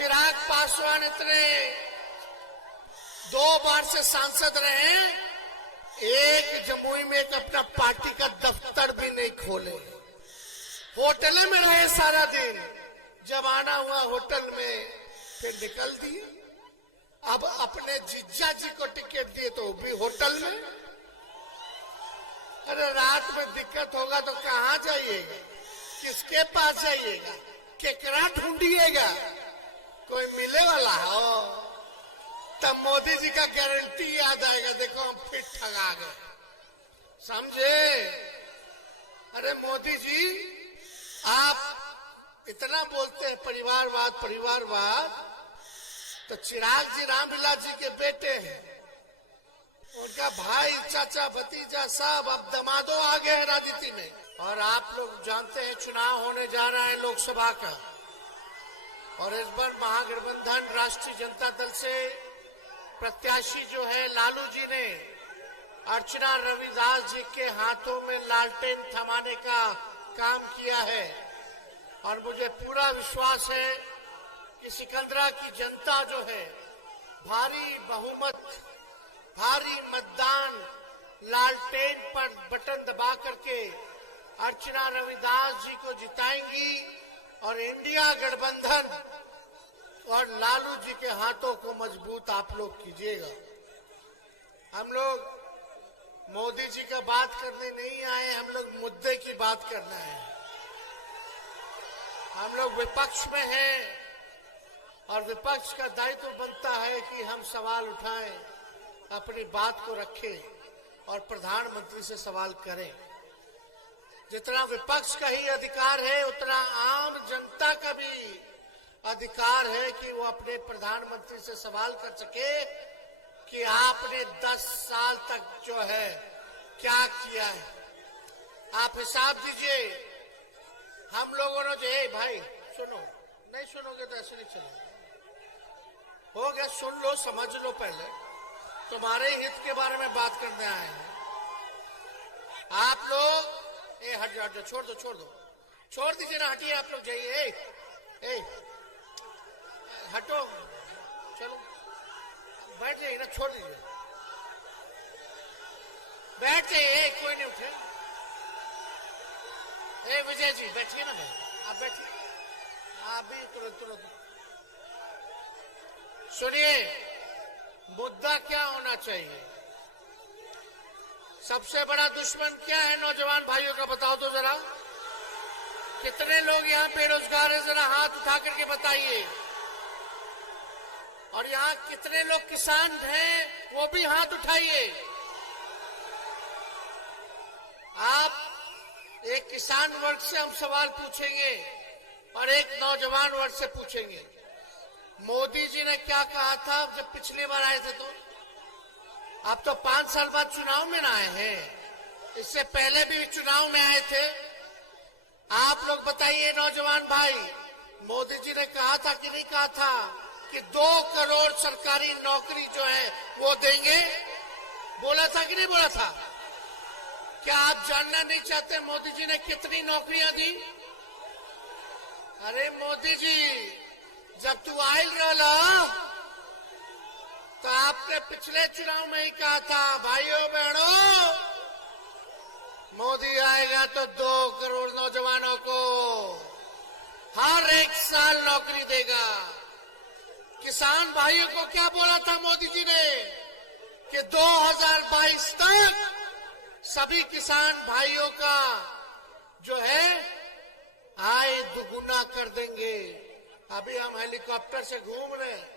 चिराग पासवान इतने 2 बार से सांसद रहे, एक जमुई में एक अपना पार्टी का दफ्तर भी नहीं खोले, होटल में रहे सारा दिन। जब आना हुआ होटल में फिर निकल दिए। अब अपने जीजा जी को टिकट दिए तो वो भी होटल में। अरे रात में दिक्कत होगा तो कहां जाइएगा, किसके पास जाइएगा, केकरा ढूंढिएगा, कोई मिले वाला हो? तब मोदी जी का गारंटी याद आएगा, देखो हम फिर ठगा गए, समझे? अरे मोदी जी आप इतना बोलते हैं परिवारवाद परिवारवाद, तो चिराग जी रामविलास जी के बेटे हैं, उनका भाई चाचा भतीजा सब अब दमादो आ गए हैं राजनीति में। और आप लोग जानते हैं चुनाव होने जा रहा है लोकसभा का, और इस बार महागठबंधन राष्ट्रीय जनता दल से प्रत्याशी जो है लालू जी ने अर्चना रविदास जी के हाथों में लालटेन थमाने का काम किया है। और मुझे पूरा विश्वास है कि सिकंदरा की जनता जो है भारी बहुमत, भारी मतदान लालटेन पर बटन दबा करके अर्चना रविदास जी को जिताएंगी और इंडिया गठबंधन और लालू जी के हाथों को मजबूत आप लोग कीजिएगा। हम लोग मोदी जी का बात करने नहीं आए, हम लोग मुद्दे की बात करना है। हम लोग विपक्ष में हैं और विपक्ष का दायित्व बनता है कि हम सवाल उठाएं, अपनी बात को रखें और प्रधानमंत्री से सवाल करें। जितना विपक्ष का ही अधिकार है उतना आम जनता का भी अधिकार है कि वो अपने प्रधानमंत्री से सवाल कर सके कि आपने 10 साल तक जो है क्या किया है। आप हिसाब दीजिए। हम लोगों ने जो है, भाई सुनो, नहीं सुनोगे तो ऐसे नहीं चलेगा। हो गया, सुन लो, समझ लो, पहले तुम्हारे हित के बारे में बात करने आए हैं। आप लोग हट जाओ, छोड़ दो, छोड़ दीजिए ना, हटिए आप लोग, जाइए, हटो, चलो बैठ जाइए ना, छोड़ दीजिए, बैठ जाइए, कोई नहीं उठे। विजय जी बैठिए ना भाई, आप बैठिए, आप भी तुरंत सुनिए। मुद्दा क्या होना चाहिए? सबसे बड़ा दुश्मन क्या है नौजवान भाइयों का, बताओ तो जरा। कितने लोग यहाँ बेरोजगार हैं, जरा हाथ उठा करके बताइए। और यहाँ कितने लोग किसान हैं, वो भी हाथ उठाइए। आप एक किसान वर्ग से हम सवाल पूछेंगे और एक नौजवान वर्ग से पूछेंगे। मोदी जी ने क्या कहा था जब पिछली बार आए थे? तो अब तो 5 साल बाद चुनाव में ना आए हैं, इससे पहले भी चुनाव में आए थे। आप लोग बताइए नौजवान भाई, मोदी जी ने कहा था कि नहीं कहा था कि 2 करोड़ सरकारी नौकरी जो है वो देंगे? बोला था कि नहीं बोला था? क्या आप जानना नहीं चाहते मोदी जी ने कितनी नौकरियां दी? अरे मोदी जी, जब तू आयल रहा तो आपने पिछले चुनाव में ही कहा था, भाइयों बहनों, मोदी आएगा तो 2 करोड़ नौजवानों को हर एक साल नौकरी देगा। किसान भाइयों को क्या बोला था मोदी जी ने कि 2022 तक सभी किसान भाइयों का जो है आय दुगुना कर देंगे। अभी हम हेलीकॉप्टर से घूम रहे हैं,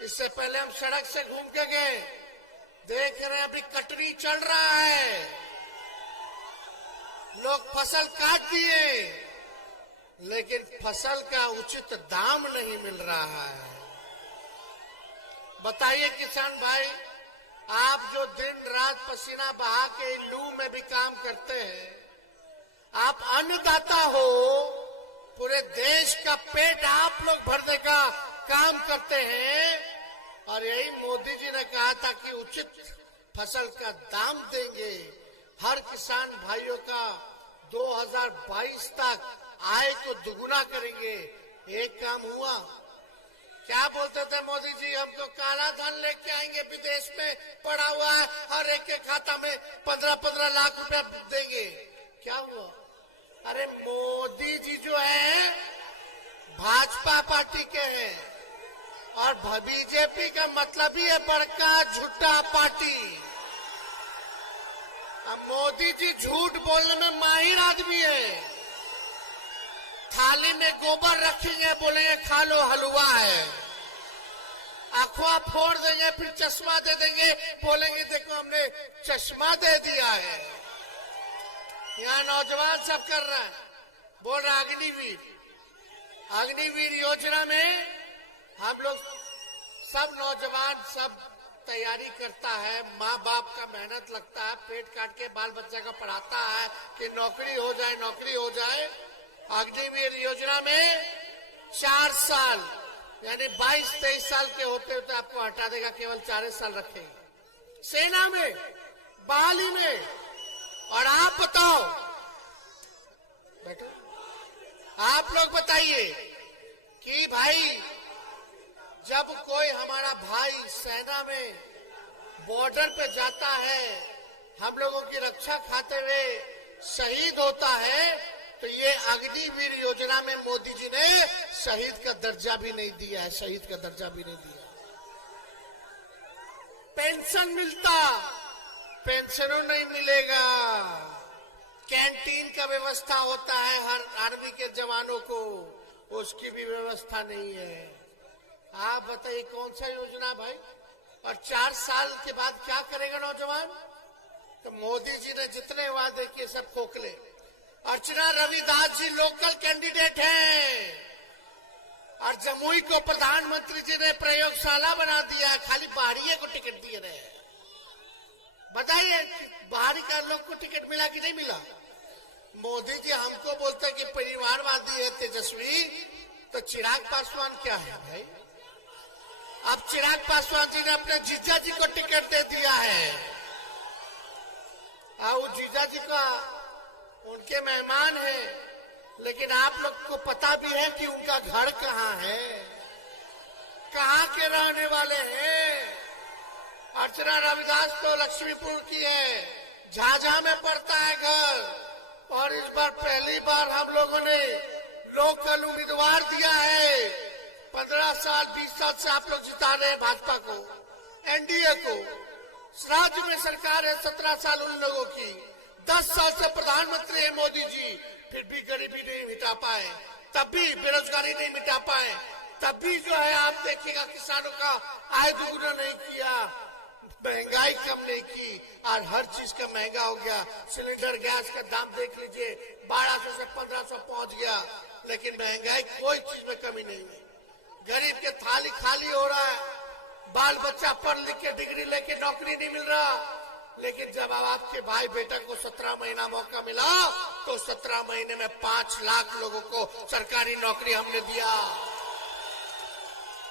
इससे पहले हम सड़क से घूम के गए, देख रहे हैं अभी कटनी चल रहा है, लोग फसल काट दिए, लेकिन फसल का उचित दाम नहीं मिल रहा है। बताइए किसान भाई, आप जो दिन रात पसीना बहा के लू में भी काम करते हैं, आप अन्नदाता हो, पूरे देश का पेट आप लोग भरने का काम करते हैं, और यही मोदी जी ने कहा था कि उचित फसल का दाम देंगे, हर किसान भाइयों का 2022 तक आय को दुगुना करेंगे। एक काम हुआ? क्या बोलते थे मोदी जी, हम तो काला धन लेके आएंगे विदेश में पड़ा हुआ है, हर एक के खाता में 15-15 लाख रुपया देंगे। क्या हुआ? अरे मोदी जी जो है भाजपा पार्टी के हैं और बीजेपी का मतलब ही है बड़का झूठा पार्टी। अब मोदी जी झूठ बोलने में माहिर आदमी है। थाली में गोबर रखेंगे, बोलेंगे खा लो हलवा है, अखवा फोड़ देंगे, फिर चश्मा दे देंगे, बोलेंगे देखो हमने चश्मा दे दिया है। यहाँ नौजवान सब कर रहा है, बोल रहा अग्निवीर। अग्निवीर योजना में हम लोग सब नौजवान सब तैयारी करता है, माँ बाप का मेहनत लगता है, पेट काट के बाल बच्चा का पढ़ाता है कि नौकरी हो जाए, नौकरी हो जाए। अग्निवीर योजना में 4 साल यानी 22-23 साल के होते होते आपको हटा देगा, केवल 4 साल रखेगा सेना में, बहाली में। और आप बताओ, बैठो, आप लोग बताइए कि भाई जब कोई हमारा भाई सेना में बॉर्डर पे जाता है, हम लोगों की रक्षा खाते हुए शहीद होता है, तो ये अग्निवीर योजना में मोदी जी ने शहीद का दर्जा भी नहीं दिया है, शहीद का दर्जा भी नहीं दिया। पेंशन मिलता, पेंशनों नहीं मिलेगा। कैंटीन का व्यवस्था होता है हर आर्मी के जवानों को, उसकी भी व्यवस्था नहीं है। आप बताइए कौन सा योजना भाई? और 4 साल के बाद क्या करेगा नौजवान? तो मोदी जी ने जितने वादे किए सब खोखले। अर्चना रविदास जी लोकल कैंडिडेट हैं और जमुई को प्रधानमंत्री जी ने प्रयोगशाला बना दिया है, खाली बाहरी को टिकट दिए रहे। बताइए बाहरी का लोग को टिकट मिला कि नहीं मिला? मोदी जी हमको बोलते कि परिवारवादी है तेजस्वी, तो चिराग पासवान क्या है भाई? अब चिराग पासवान जी ने अपने जीजा जी को टिकट दे दिया है और जीजा जी का उनके मेहमान है, लेकिन आप लोग को पता भी है कि उनका घर कहाँ है, कहाँ के रहने वाले हैं। अर्चना रविदास तो लक्ष्मीपुर की है, झाझा में पड़ता है घर, और इस बार पहली बार हम लोगों ने लोकल उम्मीदवार दिया है। 15 साल 20 साल से आप लोग जिता रहे हैं भाजपा को, एनडीए को। राज्य में सरकार है 17 साल उन लोगों की, 10 साल से प्रधानमंत्री है मोदी जी, फिर भी गरीबी नहीं मिटा पाए, तब भी बेरोजगारी नहीं मिटा पाए, तब भी जो है आप देखिएगा किसानों का आय दुगुना नहीं किया, महंगाई कम नहीं की, और हर चीज का महंगा हो गया। सिलेंडर गैस का दाम देख लीजिए, 1200 से 1500 पहुंच गया, लेकिन महंगाई कोई चीज में कमी नहीं है। गरीब के थाली खाली हो रहा है, बाल बच्चा पढ़ लिख के डिग्री लेके नौकरी नहीं मिल रहा। लेकिन जब आपके भाई बेटा को 17 महीना मौका मिला, तो 17 महीने में 5 लाख लोगों को सरकारी नौकरी हमने दिया।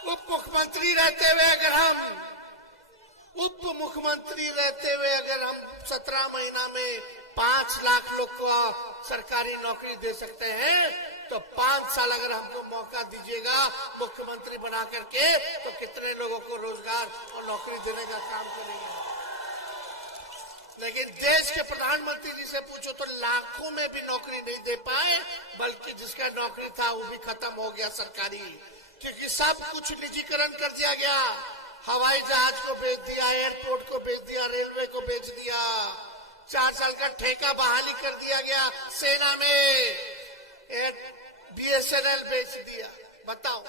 उप मुख्यमंत्री रहते हुए अगर हम 17 महीना में 5 लाख लोग को सरकारी नौकरी दे सकते हैं, तो 5 साल अगर हमको मौका दीजिएगा मुख्यमंत्री बना करके, तो कितने लोगों को रोजगार और नौकरी देने का काम करेंगे। लेकिन देश के प्रधानमंत्री जी से पूछो तो लाखों में भी नौकरी नहीं दे पाए, बल्कि जिसका नौकरी था वो भी खत्म हो गया सरकारी, क्योंकि सब कुछ निजीकरण कर दिया गया। हवाई जहाज को बेच दिया, एयरपोर्ट को बेच दिया, रेलवे को बेच दिया, 4 साल का ठेका बहाली कर दिया गया सेना में, BSNL बेच दिया। बताओ,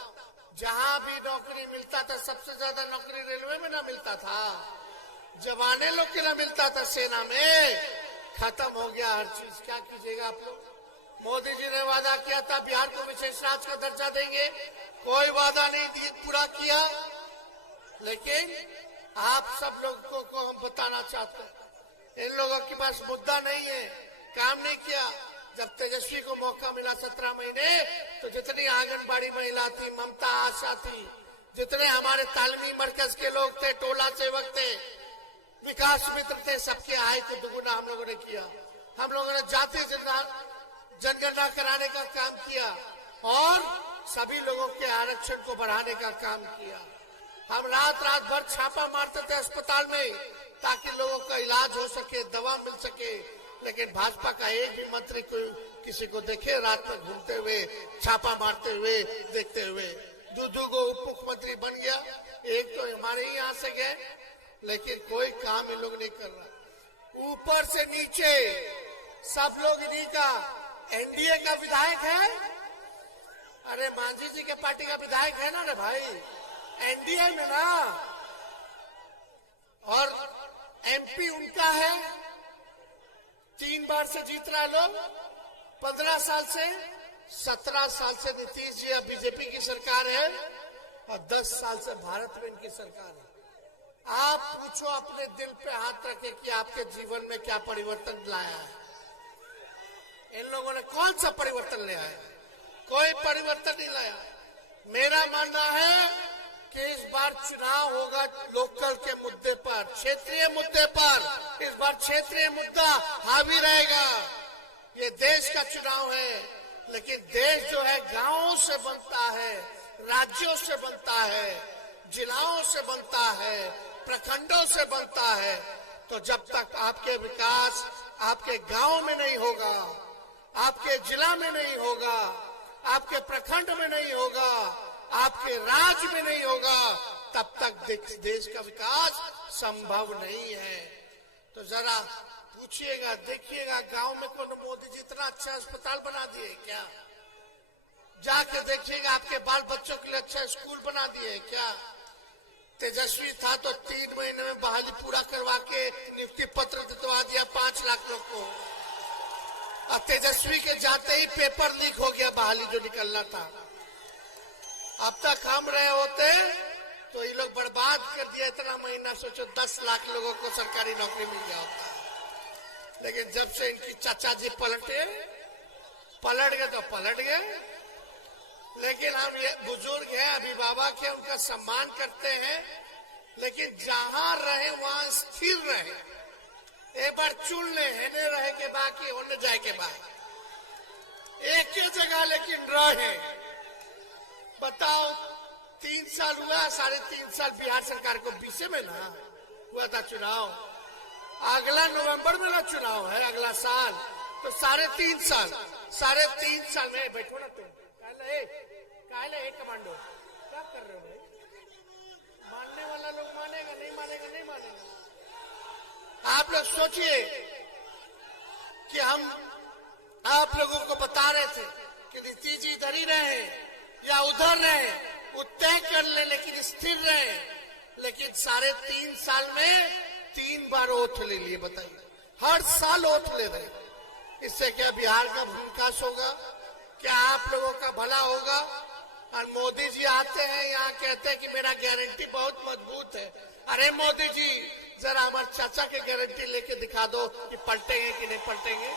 जहां भी नौकरी मिलता था, सबसे ज्यादा नौकरी रेलवे में ना मिलता था, जवाने लोग के ना मिलता था सेना में, खत्म हो गया हर चीज। क्या कीजिएगा आप लोग? मोदी जी ने वादा किया था बिहार को विशेष राज्य का दर्जा देंगे, कोई वादा नहीं पूरा किया। लेकिन आप सब लोगों को हम बताना चाहते हैं, इन लोगों के पास मुद्दा नहीं है, काम नहीं किया। जब तेजस्वी को मौका मिला 17 महीने, तो जितनी आंगनबाड़ी महिला थी, ममता आशा थी, जितने हमारे तालीमी मरकज के लोग थे, टोला सेवक थे, विकास मित्र थे, सबके आय को दुगुना हम लोगों ने किया। हम लोगों ने जातीय जनगणना कराने का काम किया और सभी लोगों के आरक्षण को बढ़ाने का काम किया। हम रात रात भर छापा मारते थे अस्पताल में ताकि लोगों का इलाज हो सके, दवा मिल सके, लेकिन भाजपा का एक भी मंत्री कोई किसी को देखे रात में घूमते हुए, छापा मारते हुए, देखते हुए। दूधू को उप मुख्यमंत्री बन गया, एक तो हमारे ही यहाँ से गए, लेकिन कोई काम ये लोग नहीं कर रहा। ऊपर से नीचे सब लोग इन्हीं का एनडीए का विधायक है। अरे मांझी जी के पार्टी का विधायक है ना रे भाई, एनडीए में ना, और एमपी उनका है। 3 बार से जीत रहा लोग, 15 साल से, 17 साल से नीतीश जी अब बीजेपी की सरकार है और 10 साल से भारत में इनकी सरकार है। आप पूछो, अपने दिल पे हाथ रखे कि आपके जीवन में क्या परिवर्तन लाया है। इन लोगों ने कौन सा परिवर्तन लाया है? कोई परिवर्तन नहीं लाया। मेरा मानना है कि इस बार चुनाव होगा लोकल के मुद्दे पर, क्षेत्रीय मुद्दे पर। इस बार क्षेत्रीय मुद्दा हावी रहेगा। ये देश का चुनाव है, लेकिन देश जो है गांवों से बनता है, राज्यों से बनता है, जिलाओं से बनता है, प्रखंडों से बनता है। तो जब तक आपके विकास आपके गांव में नहीं होगा, आपके जिला में नहीं होगा, आपके प्रखंड में नहीं होगा, आपके राज्य में नहीं होगा, तब तक देश का विकास संभव नहीं है। तो जरा पूछिएगा, देखिएगा, गांव में कौन मोदी जी इतना अच्छा अस्पताल बना दिए क्या? जाके देखिएगा, आपके बाल बच्चों के लिए अच्छा स्कूल बना दिए क्या? तेजस्वी था तो 3 महीने में बहाली पूरा करवा के नियुक्ति पत्र दिलवा दिया 5 लाख लोग को। और तेजस्वी के जाते ही पेपर लीक हो गया, बहाली जो निकलना था। अब तक हम रहे होते तो ये लोग बर्बाद कर दिया इतना महीना। सोचो 10 लाख लोगों को सरकारी नौकरी मिल गया होता। लेकिन जब से इनकी चाचा जी पलट गए तो पलट गए। लेकिन हम ये बुजुर्ग हैं, अभिभावक हैं, उनका सम्मान करते हैं, लेकिन जहां रहे वहां स्थिर रहे। एक बार चुन ले, हेने रहे के बाद कि होने जाए के बाद एक ही जगह लेकिन रहे। बताओ, 3 साल हुआ, 3.5 साल बिहार सरकार को, 20 में ना हुआ था चुनाव। अगला नवंबर में ना चुनाव है, अगला साल, तो 3.5 साल में बैठो ना तुम। काले कमांडो क्या कर रहे हो भाई? मानने वाला लोग मानेगा, नहीं मानेगा नहीं मानेगा। आप लोग सोचिए कि हम आप लोगों को बता रहे थे कि नीतीश जी इधर ही रहे या उधर रहे, वो तय कर ले, लेकिन स्थिर रहे। लेकिन 3.5 साल में 3 बार ओथ ले लिए। बताइए, हर साल ओथ ले रहे। इससे क्या बिहार का विकास होगा? क्या आप लोगों का भला होगा? और मोदी जी आते हैं यहाँ, कहते हैं कि मेरा गारंटी बहुत मजबूत है। अरे मोदी जी, जरा हमारे चाचा के गारंटी लेके दिखा दो कि पलटेंगे कि नहीं पलटेंगे।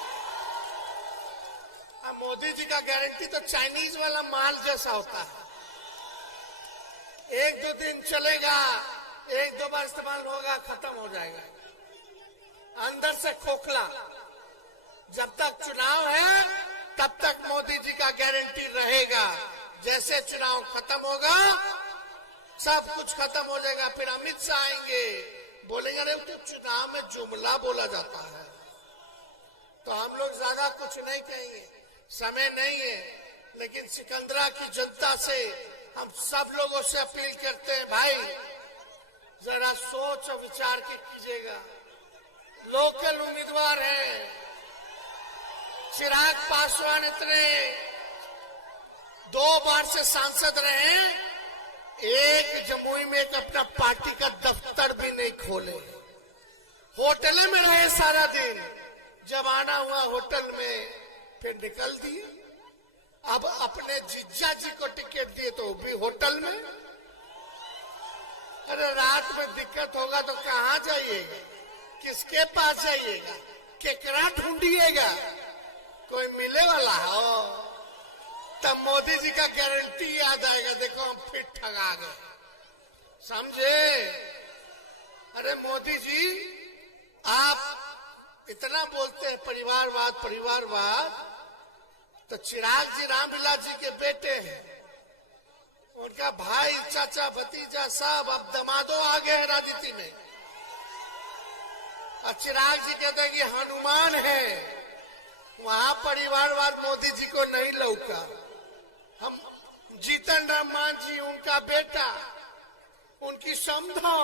अब मोदी जी का गारंटी तो चाइनीज वाला माल जैसा होता है, 1-2 दिन चलेगा, 1-2 बार इस्तेमाल होगा, खत्म हो जाएगा। अंदर से खोखला। जब तक चुनाव है तब तक मोदी जी का गारंटी रहेगा। जैसे चुनाव खत्म होगा, सब कुछ खत्म हो जाएगा। फिर अमित शाह आएंगे, बोलेंगे अरे तो चुनाव में जुमला बोला जाता है। तो हम लोग ज्यादा कुछ नहीं कहेंगे, समय नहीं है। लेकिन सिकंदरा की जनता से हम सब लोगों से अपील करते हैं, भाई जरा सोच और विचार के कीजिएगा। लोकल उम्मीदवार हैं, चिराग पासवान इतने 2 बार से सांसद रहे, एक जमुई में एक अपना पार्टी का दफ्तर भी नहीं खोले, होटल में रहे सारा दिन। जब आना हुआ होटल में फिर निकल दिए। अब अपने जीजा जी को टिकट दिए तो भी होटल में। अरे रात में दिक्कत होगा तो कहाँ जाइएगा, किसके पास जाइएगा, केकरा ढूंढिएगा? कोई मिले वाला हो तब मोदी जी का गारंटी याद आएगा, देखो हम फिर ठगा गए, समझे? अरे मोदी जी, आप इतना बोलते हैं परिवारवाद परिवारवाद, तो चिराग जी रामविलास जी के बेटे हैं, उनका भाई चाचा भतीजा सब अब दमादो आ गए हैं राजनीति में। और चिराग जी कहते हैं कि हनुमान है, वहां परिवारवाद मोदी जी को नहीं लौका। हम जीतन राम मांझी उनका बेटा, उनकी समधो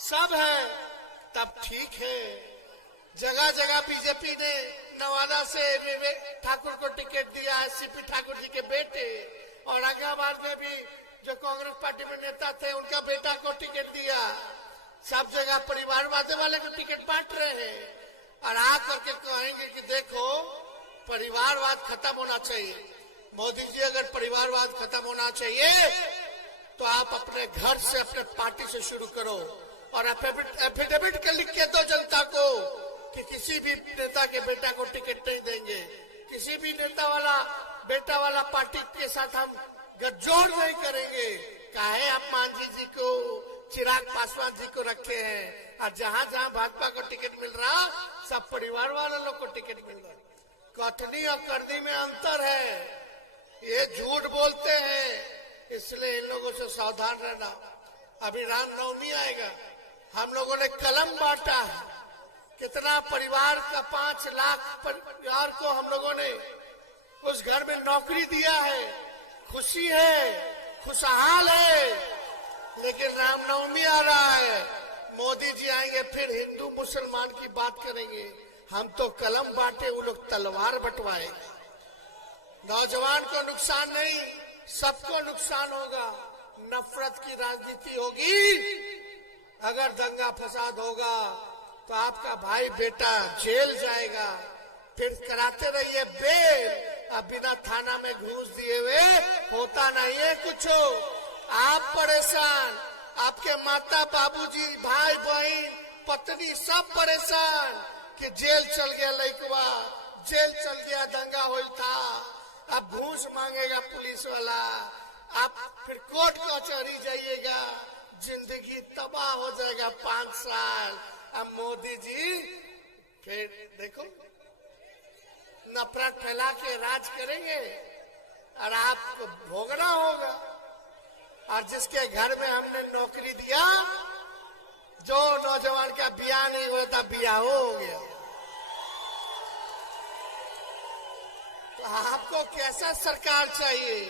सब है, तब ठीक है। जगह जगह बीजेपी ने नवादा से विवेक ठाकुर को टिकट दिया है, सीपी ठाकुर जी के बेटे, और औरंगाबाद में भी जो कांग्रेस पार्टी में नेता थे उनका बेटा को टिकट दिया। सब जगह परिवारवाद वाले को टिकट बांट रहे हैं और आ करके कहेंगे कि देखो परिवारवाद खत्म होना चाहिए। मोदी जी अगर परिवारवाद खत्म होना चाहिए तो आप अपने घर से, अपने पार्टी से शुरू करो और एफिडेविट के लिख के दो जनता को कि किसी भी नेता के बेटा को टिकट नहीं देंगे, किसी भी नेता वाला बेटा वाला पार्टी के साथ हम गठजोड़ नहीं करेंगे। काहे आप मांझी जी को, चिराग पासवान जी को रखे हैं और जहां जहां भाजपा को टिकट मिल रहा सब परिवार वाले लोग को टिकट मिल रहा। कथनी और करनी में अंतर है, ये झूठ बोलते हैं, इसलिए इन लोगों से सावधान रहना। अभी रामनवमी आएगा, हम लोगों ने कलम बांटा है, कितना परिवार का 5 लाख परिवार को हम लोगों ने उस घर में नौकरी दिया है, खुशी है, खुशहाल है। लेकिन रामनवमी आ रहा है, मोदी जी आएंगे फिर हिंदू मुसलमान की बात करेंगे। हम तो कलम बांटे, वो लोग तलवार बंटवाएंगे। नौजवान को नुकसान नहीं, सबको नुकसान होगा। नफरत की राजनीति होगी, अगर दंगा फसाद होगा तो आपका भाई बेटा जेल जाएगा, फिर कराते रहिए बेल। अब बिना थाना में घूस दिए हुए होता नहीं है कुछ। आप परेशान, आपके माता बाबूजी, भाई बहन, पत्नी सब परेशान कि जेल चल गया लड़कवा, जेल चल गया, दंगा हुई था, अब घूस मांगेगा पुलिस वाला, आप फिर कोर्ट कचहरी जाइएगा, जिंदगी तबाह हो जाएगा 5 साल। अब मोदी जी फिर देखो नफरत फैला के राज करेंगे और आपको भोगना होगा। और जिसके घर में हमने नौकरी दिया, जो नौजवान का ब्याह नहीं हुआ था ब्याह हो गया। तो आपको कैसा सरकार चाहिए?